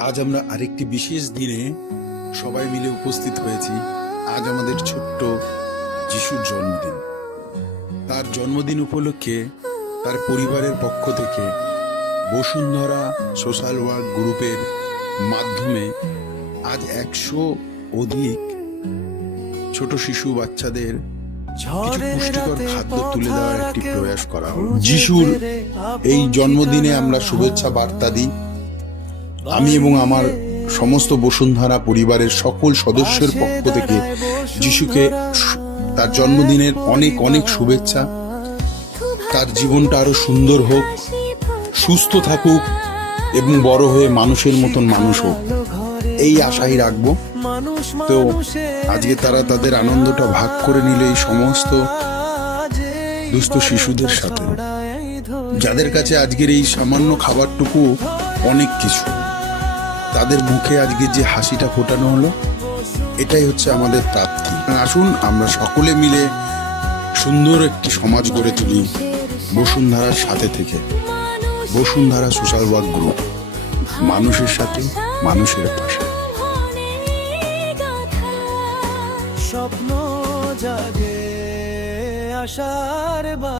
আজ আমরা আরেকটি বিশেষ দিনে সবাই মিলে উপস্থিত হয়েছি। আজ আমাদের ছোট্ট যিশুর জন্মদিন। তার জন্মদিন উপলক্ষে তার পরিবারের পক্ষ থেকে বসুন্ধরা সোশ্যাল ওয়ার্ক গ্রুপের মাধ্যমে আজ 100 অধিক ছোট শিশু বাচ্চাদের কিছু পুষ্টিকর খাদ্য তুলে দেওয়ার একটি প্রয়াস করা হলো। যিশুর এই জন্মদিনে আমরা শুভেচ্ছা বার্তা দিই। আমি এবং আমার সমস্ত বসুন্ধরা পরিবারের সকল সদস্যের পক্ষ থেকে যিশুকে তার জন্মদিনের অনেক অনেক শুভেচ্ছা। তার জীবনটা আরো সুন্দর হোক, সুস্থ থাকুক এবং বড় হয়ে মানুষের মতন মানুষ হোক, এই আশাই রাখবো। তো আজকে তারা তাদের আনন্দটা ভাগ করে নিল এই সমস্ত দুস্থ শিশুদের সাথে, যাদের কাছে আজকের এই সামান্য খাবারটুকু অনেক কিছু। তাদের মুখে আজকে যে হাসিটা ফোটানো হলো, এটাই হচ্ছে আমাদের প্রাপ্তি। আসুন আমরা সকলে মিলে সুন্দর একটি সমাজ গড়ে তুলি বসুন্ধরার সাথে থেকে। বসুন্ধরা সোশ্যাল ওয়ার্ক গ্রুপ, মানুষের সাথে, মানুষের পাশে। স্বপ্ন জাগে আশার